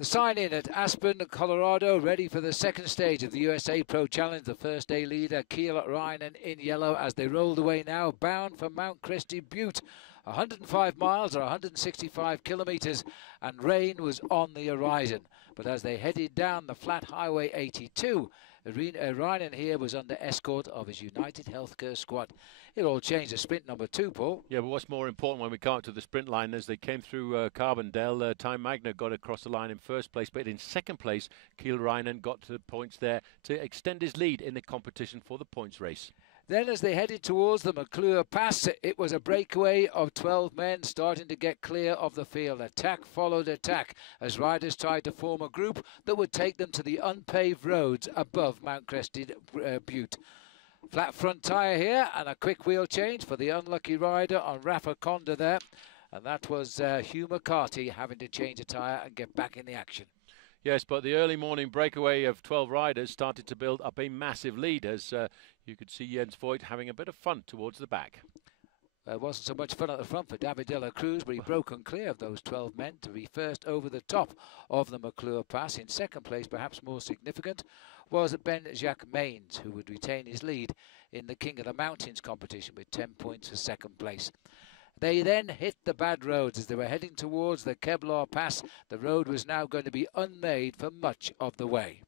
The sign-in at Aspen, Colorado, ready for the second stage of the USA Pro Challenge. The first day leader, Kiel Reinen, in yellow as they rolled away now, bound for Mount Crested, Butte. 105 miles or 165 kilometres, and rain was on the horizon. But as they headed down the flat Highway 82, Reinen here was under escort of his United Healthcare squad. It all changed to sprint number 2, Paul. Yeah, but what's more important when we come up to the sprint line, as they came through Carbondale, Time Magna got across the line in first place, but in second place, Kiel Reinen got to the points there to extend his lead in the competition for the points race. Then as they headed towards the McClure Pass, it was a breakaway of 12 men starting to get clear of the field. Attack followed attack as riders tried to form a group that would take them to the unpaved roads above Mount Crested, Butte. Flat front tyre here and a quick wheel change for the unlucky rider on Rafa Conda there. And that was Hugh McCarthy having to change a tyre and get back in the action. Yes, but the early morning breakaway of 12 riders started to build up a massive lead as you could see Jens Voigt having a bit of fun towards the back. It wasn't so much fun at the front for David de la Cruz, but he broke clear of those 12 men to be first over the top of the McClure Pass. In second place, perhaps more significant, was Ben-Jacques Maines, who would retain his lead in the King of the Mountains competition with 10 points for second place. They then hit the bad roads as they were heading towards the Kevlar Pass. The road was now going to be unmade for much of the way.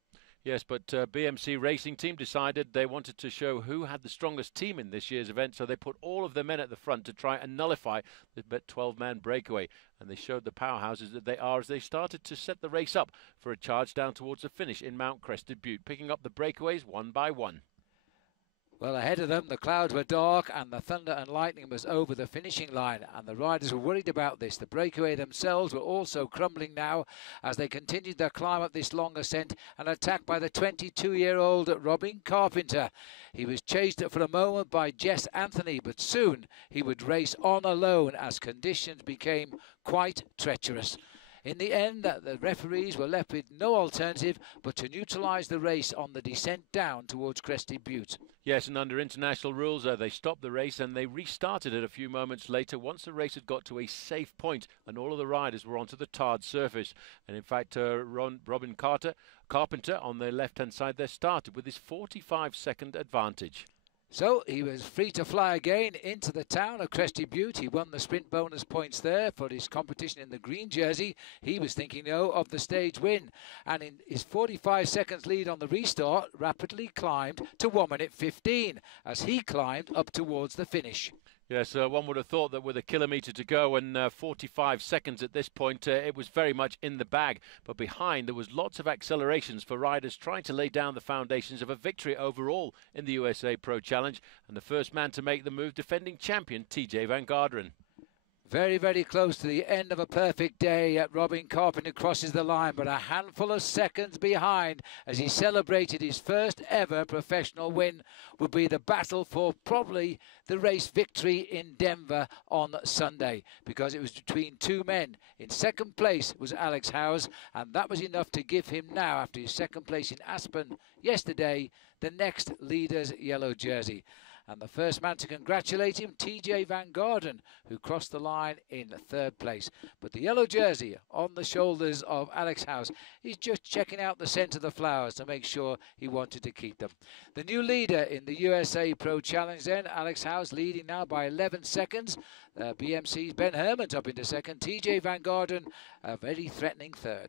Yes, but BMC Racing Team decided they wanted to show who had the strongest team in this year's event, so they put all of their men at the front to try and nullify the 12-man breakaway. And they showed the powerhouses that they are as they started to set the race up for a charge down towards the finish in Mount Crested Butte, picking up the breakaways one by one. Well, ahead of them, the clouds were dark and the thunder and lightning was over the finishing line, and the riders were worried about this. The breakaway themselves were also crumbling now as they continued their climb up this long ascent and attacked by the 22-year-old Robin Carpenter. He was chased for a moment by Jess Anthony, but soon he would race on alone as conditions became quite treacherous. In the end, the referees were left with no alternative but to neutralise the race on the descent down towards Crested Butte. Yes, and under international rules, they stopped the race and they restarted it a few moments later once the race had got to a safe point and all of the riders were onto the tarred surface. And in fact, Robin Carpenter on the left-hand side there started with his 45-second advantage. So he was free to fly again into the town of Crested Butte. He won the sprint bonus points there for his competition in the green jersey. He was thinking, though, of the stage win. And in his 45 seconds lead on the restart, rapidly climbed to 1 minute 15 as he climbed up towards the finish. Yes, one would have thought that with a kilometre to go and 45 seconds at this point, it was very much in the bag. But behind, there was lots of accelerations for riders trying to lay down the foundations of a victory overall in the USA Pro Challenge. And the first man to make the move, defending champion TJ Van Garderen. Very, very close to the end of a perfect day at Robin Carpenter crosses the line, but a handful of seconds behind as he celebrated his first ever professional win would be the battle for probably the race victory in Denver on Sunday, because it was between two men. In second place was Alex Howes, and that was enough to give him now, after his second place in Aspen yesterday, the next leader's yellow jersey. And the first man to congratulate him, TJ Van Garderen, who crossed the line in third place. But the yellow jersey on the shoulders of Alex Howes, he's just checking out the scent of the flowers to make sure he wanted to keep them. The new leader in the USA Pro Challenge then, Alex Howes, leading now by 11 seconds. BMC's Ben Hermans up into second. TJ Van Garderen, a very threatening third.